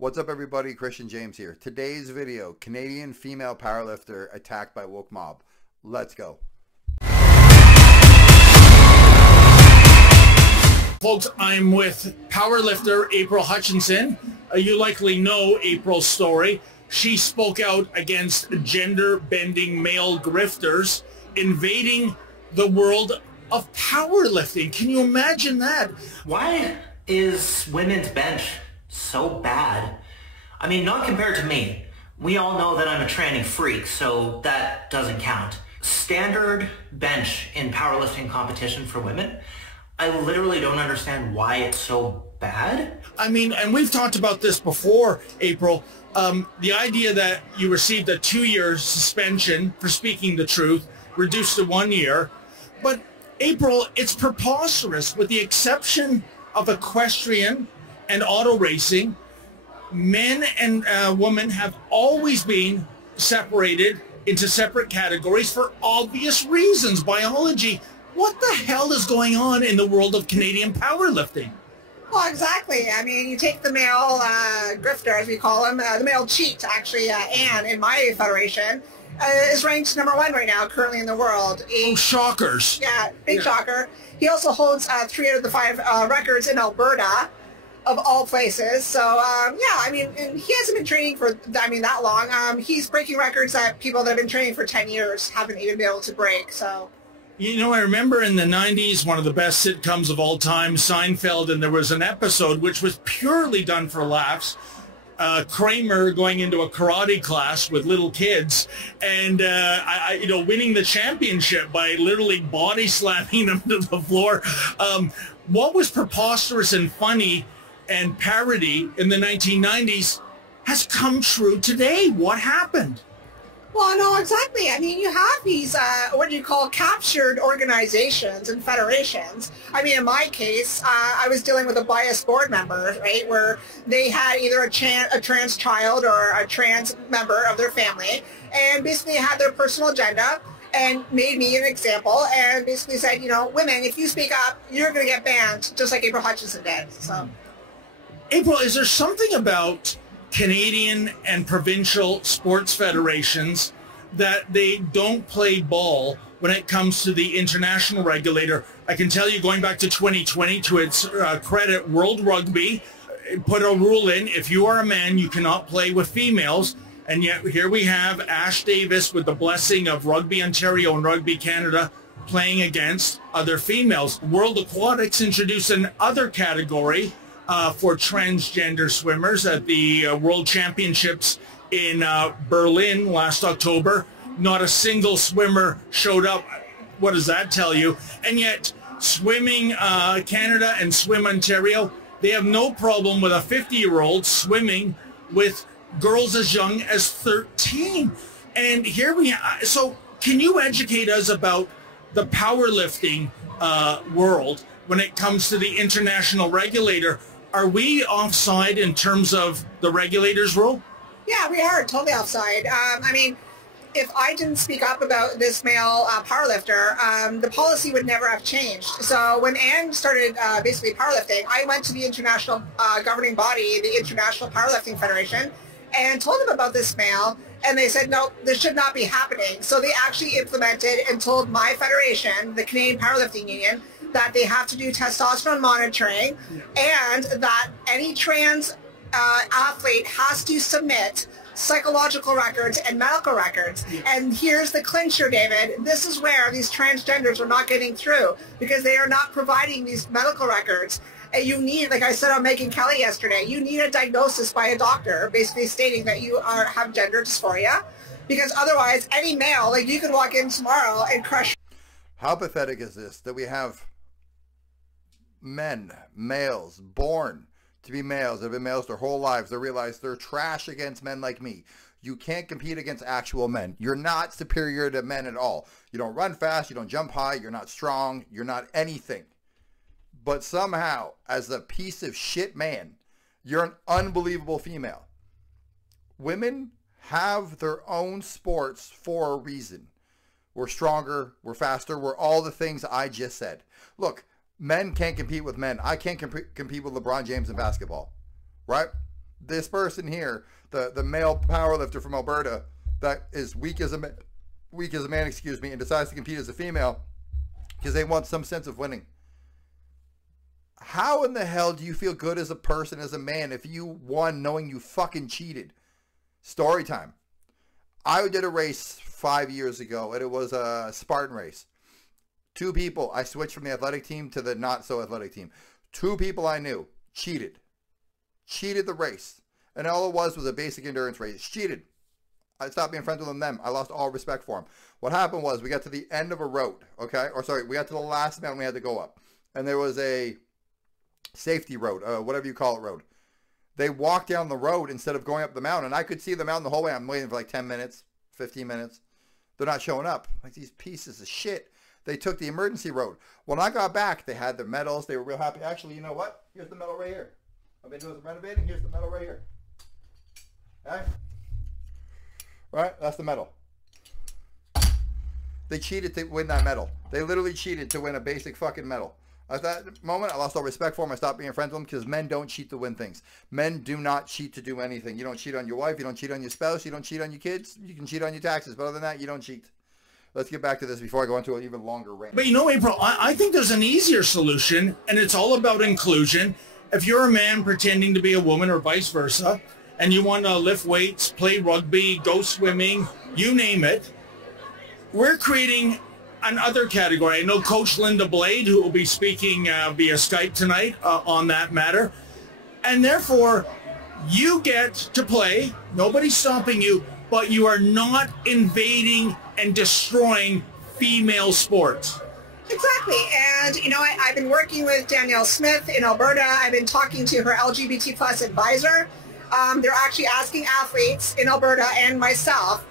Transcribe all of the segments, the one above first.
What's up everybody, Christian James here. Today's video, Canadian female powerlifter attacked by woke mob. Let's go. Folks, I'm with powerlifter April Hutchinson. You likely know April's story. She spoke out against gender-bending male grifters invading the world of powerlifting. Can you imagine that? Why is women's bench so bad? I mean, not compared to me. We all know that I'm a training freak, so that doesn't count. Standard bench in powerlifting competition for women, I literally don't understand why it's so bad. I mean, and we've talked about this before, April. The idea that you received a 2-year suspension for speaking the truth, reduced to 1 year. But April, it's preposterous. With the exception of equestrian and auto racing, men and women have always been separated into separate categories for obvious reasons. Biology. What the hell is going on in the world of Canadian powerlifting? Well, exactly. I mean, you take the male grifter, as we call him, the male cheat, actually, Anne, in my federation, is ranked #1 right now, currently in the world. Oh, shockers. Yeah, big shocker. He also holds 3 out of the 5 records in Alberta, of all places. So, yeah, I mean, and he hasn't been training for, that long. He's breaking records that people that have been training for 10 years haven't even been able to break, so... You know, I remember in the 90s, one of the best sitcoms of all time, Seinfeld, and there was an episode which was purely done for laughs. Kramer going into a karate class with little kids and, winning the championship by literally body slamming them to the floor. What was preposterous and funny and parody in the 1990s has come true today. What happened? Well, no, exactly. I mean, you have these, what do you call, captured organizations and federations. I mean, in my case, I was dealing with a biased board member, right, where they had either a trans child or a trans member of their family, and basically had their personal agenda and made me an example and basically said, you know, women, if you speak up, you're going to get banned, just like April Hutchinson did. So, April, is there something about Canadian and provincial sports federations that they don't play ball when it comes to the international regulator? I can tell you, going back to 2020, to its credit, World Rugby put a rule in: if you are a man, you cannot play with females. And yet here we have Ash Davis, with the blessing of Rugby Ontario and Rugby Canada, playing against other females. World Aquatics introduced an other category for transgender swimmers at the World Championships in Berlin last October. Not a single swimmer showed up. What does that tell you? And yet, Swimming Canada and Swim Ontario, they have no problem with a 50-year-old swimming with girls as young as 13. And here we are. So can you educate us about the powerlifting world when it comes to the international regulator? Are we offside in terms of the regulator's role? Yeah, we are totally offside. I mean, if I didn't speak up about this male powerlifter, the policy would never have changed. So when Anne started basically powerlifting, I went to the international governing body, the International Powerlifting Federation, and told them about this male, and they said, no, this should not be happening. So they actually implemented and told my federation, the Canadian Powerlifting Union, that they have to do testosterone monitoring, and that any trans athlete has to submit psychological records and medical records. And here's the clincher, David. This is where these transgenders are not getting through, because they are not providing these medical records. And you need, like I said on Megan Kelly yesterday, you need a diagnosis by a doctor basically stating that you have gender dysphoria, because otherwise any male, like, you could walk in tomorrow and crush. How pathetic is this, that we have males born to be males, that have been males their whole lives, they realize they're trash against men like me. You can't compete against actual men. You're not superior to men at all. You don't run fast, you don't jump high, you're not strong, you're not anything. But somehow, as a piece of shit man, you're an unbelievable female. Women have their own sports for a reason. We're stronger, we're faster, we're all the things I just said. Look, men can't compete with men. I can't compete with LeBron James in basketball, right? This person here, the male powerlifter from Alberta that is weak as a man, excuse me, and decides to compete as a female because they want some sense of winning. How in the hell do you feel good as a person, as a man, if you won knowing you fucking cheated? Story time. I did a race 5 years ago, and it was a Spartan race. 2 people, I switched from the athletic team to the not so athletic team. 2 people I knew cheated the race, and all it was a basic endurance race. Cheated. I stopped being friends with them. I lost all respect for them. What happened was we got to the end of a road, okay? Or sorry, we got to the last mountain we had to go up, and there was a safety road, whatever you call it, road. They walked down the road instead of going up the mountain. I could see the mountain the whole way. I'm waiting for like 10 minutes, 15 minutes. They're not showing up. Like these pieces of shit. They took the emergency road. When I got back, they had their medals. They were real happy. Actually, you know what? Here's the medal right here. I've been doing some renovating. Here's the medal right here. Okay? Right? That's the medal. They cheated to win that medal. They literally cheated to win a basic fucking medal. At that moment, I lost all respect for them. I stopped being friends with them because men don't cheat to win things. Men do not cheat to do anything. You don't cheat on your wife. You don't cheat on your spouse. You don't cheat on your kids. You can cheat on your taxes. But other than that, you don't cheat. Let's get back to this before I go into an even longer rant. But you know, April, I think there's an easier solution, and it's all about inclusion. If you're a man pretending to be a woman or vice versa, and you want to lift weights, play rugby, go swimming, you name it, we're creating another category. I know Coach Linda Blade, who will be speaking via Skype tonight on that matter. And therefore, you get to play. Nobody's stopping you, but you are not invading and destroying female sports. Exactly. And, you know, I've been working with Danielle Smith in Alberta. I've been talking to her LGBT plus advisor. They're actually asking athletes in Alberta and myself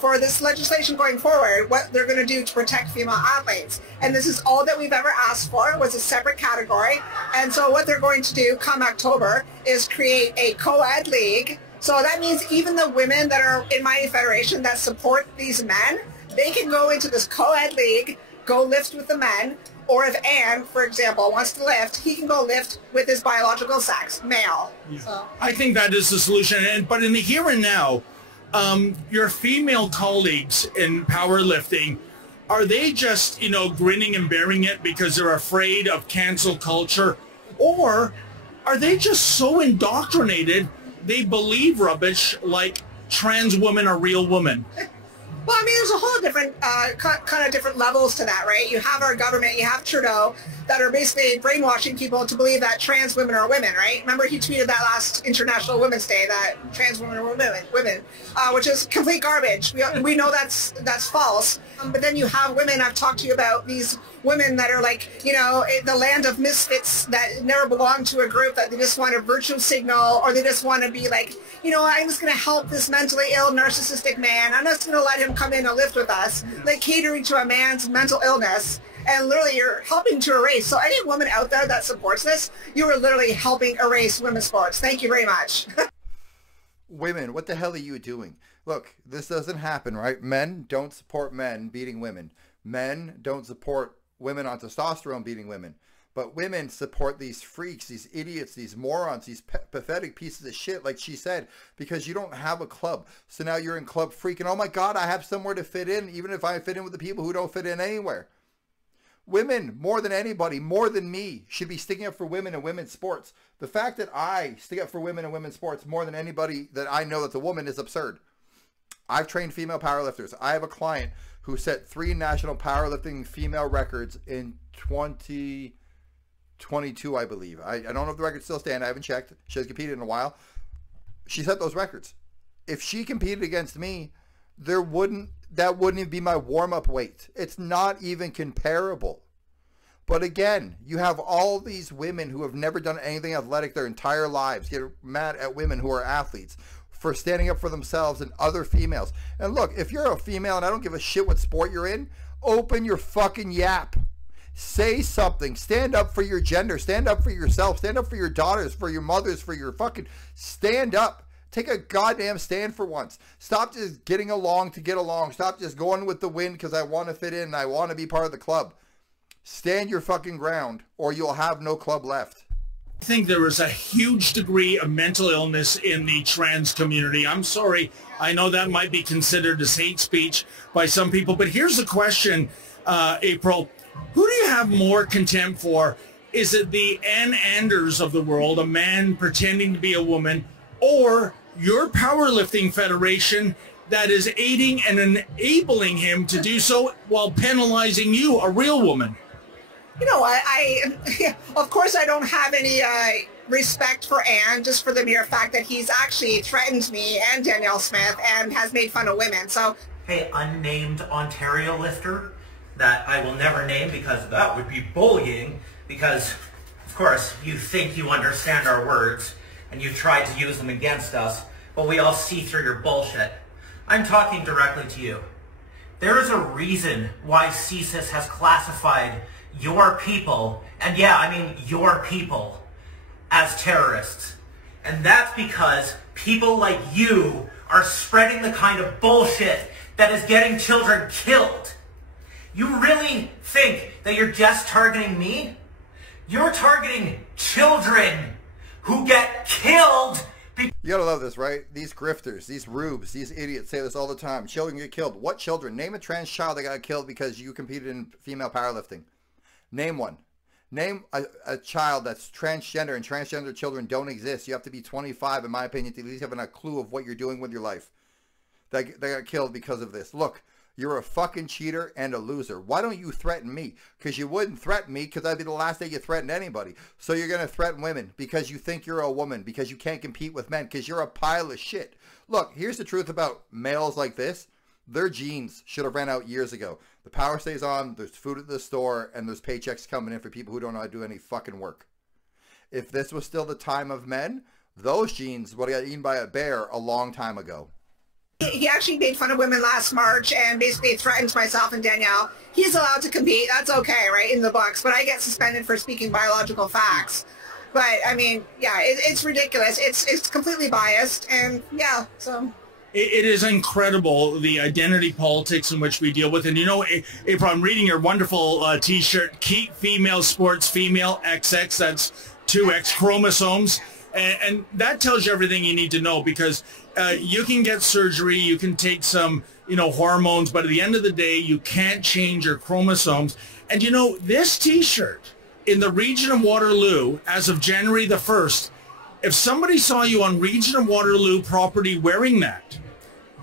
for this legislation going forward, what they're going to do to protect female athletes. And this is all that we've ever asked for, was a separate category. And so what they're going to do come October is create a co-ed league. So that means even the women that are in my federation that support these men, they can go into this co-ed league, go lift with the men, or if Anne, for example, wants to lift, he can go lift with his biological sex, male. Yeah. So. I think that is the solution. But in the here and now, your female colleagues in powerlifting, are they just, you know, grinning and bearing it because they're afraid of cancel culture? Or are they just so indoctrinated they believe rubbish like trans women are real women? Well, I mean, there's a whole different, kind of different levels to that, right? You have our government, you have Trudeau, that are basically brainwashing people to believe that trans women are women, right? Remember he tweeted that last International Women's Day that trans women are women, which is complete garbage. We know that's false. But then you have women, I've talked to you about these women that are like, you know, the land of misfits that never belong to a group, that they just want a virtue signal, or they just want to be like, you know, I'm just going to help this mentally ill narcissistic man. I'm just going to let him come in and lift with us, like catering to a man's mental illness. And literally you're helping to erase. So any woman out there that supports this, you are literally helping erase women's sports. Thank you very much. Women, what the hell are you doing? Look, this doesn't happen, right? Men don't support men beating women. Men don't support women on testosterone beating women. But women support these freaks, these idiots, these morons, these pathetic pieces of shit, like she said, because you don't have a club. So now you're in club freaking, oh my God, I have somewhere to fit in, even if I fit in with the people who don't fit in anywhere. Women, more than anybody, more than me, should be sticking up for women in women's sports. The fact that I stick up for women in women's sports more than anybody that I know that's a woman is absurd. I've trained female powerlifters. I have a client who set 3 national powerlifting female records in 2022, I believe. I don't know if the records still stand. I haven't checked. She hasn't competed in a while. She set those records. If she competed against me, that wouldn't even be my warm-up weight. It's not even comparable. But again, you have all these women who have never done anything athletic their entire lives get mad at women who are athletes for standing up for themselves and other females. And look, if you're a female and I don't give a shit what sport you're in, open your fucking yap. Say something. Stand up for your gender. Stand up for yourself. Stand up for your daughters, for your mothers, for your fucking... Stand up. Take a goddamn stand for once. Stop just getting along to get along. Stop just going with the wind because I want to fit in and I want to be part of the club. Stand your fucking ground or you'll have no club left. I think there is a huge degree of mental illness in the trans community. I'm sorry. I know that might be considered as hate speech by some people, but here's the question, April. Who do you have more contempt for? Is it the Ann Anders of the world, a man pretending to be a woman, or your powerlifting federation that is aiding and enabling him to do so while penalizing you, a real woman? You know what, of course I don't have any respect for Ann, just for the mere fact that he's actually threatened me and Danielle Smith and has made fun of women, so. Hey, unnamed Ontario lifter that I will never name because that would be bullying, because, of course, you think you understand our words and you've tried to use them against us, but we all see through your bullshit. I'm talking directly to you. There is a reason why CSIS has classified your people, and yeah, I mean your people, as terrorists. And that's because people like you are spreading the kind of bullshit that is getting children killed. You really think that you're just targeting me? You're targeting children who get killed. You gotta love this, right? These grifters, these rubes, these idiots say this all the time. Children get killed. What children? Name a trans child that got killed because you competed in female powerlifting. Name one. Name a child that's transgender, and transgender children don't exist. You have to be 25, in my opinion, to at least have a clue of what you're doing with your life. They got killed because of this. Look, you're a fucking cheater and a loser. Why don't you threaten me? Because you wouldn't threaten me, because that'd be the last day you threatened anybody. So you're going to threaten women because you think you're a woman, because you can't compete with men, because you're a pile of shit. Look, here's the truth about males like this. Their genes should have ran out years ago. The power stays on, there's food at the store, and there's paychecks coming in for people who don't know how to do any fucking work. If this was still the time of men, those genes would have got eaten by a bear a long time ago. He actually made fun of women last March and basically threatened myself and Danielle. He's allowed to compete. That's okay, right, in the books. But I get suspended for speaking biological facts. But, I mean, yeah, it's ridiculous. It's completely biased. And, yeah, so... It is incredible, the identity politics in which we deal with. And you know, April, I'm reading your wonderful T-shirt, Keep Female Sports Female XX, that's 2X chromosomes. And that tells you everything you need to know, because you can get surgery, you can take some, you know, hormones, but at the end of the day, you can't change your chromosomes. And you know, this T-shirt in the region of Waterloo, as of January the 1st, if somebody saw you on region of Waterloo property wearing that,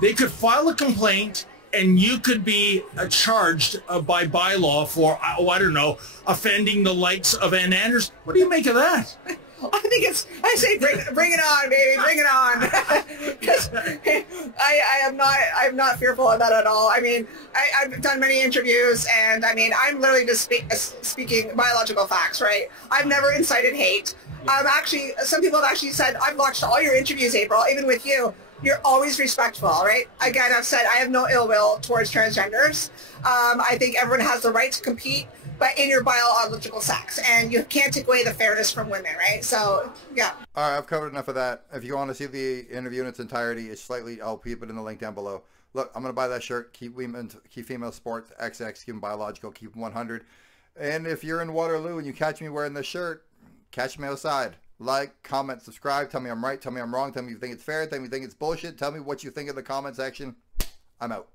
they could file a complaint and you could be charged by bylaw for, I don't know, offending the likes of Ann Anders. What do you make of that? I think I say bring it on, baby, bring it on. Because I'm not fearful of that at all. I mean, I've done many interviews, and I mean, I'm literally just speaking biological facts, right? I've never incited hate. Actually, some people have actually said, I've watched all your interviews, April, even with you. You're always respectful, right? Again, I've said I have no ill will towards transgenders. I think everyone has the right to compete, but in your biological sex, and you can't take away the fairness from women, right? So, yeah. All right, I've covered enough of that. If you want to see the interview in its entirety, I'll keep it in the link down below. Look, I'm going to buy that shirt. Keep female sports, XX, keep them biological, keep them 100. And if you're in Waterloo and you catch me wearing this shirt, catch me outside. Like, comment, subscribe. Tell me I'm right. Tell me I'm wrong. Tell me you think it's fair. Tell me you think it's bullshit. Tell me what you think in the comment section. I'm out.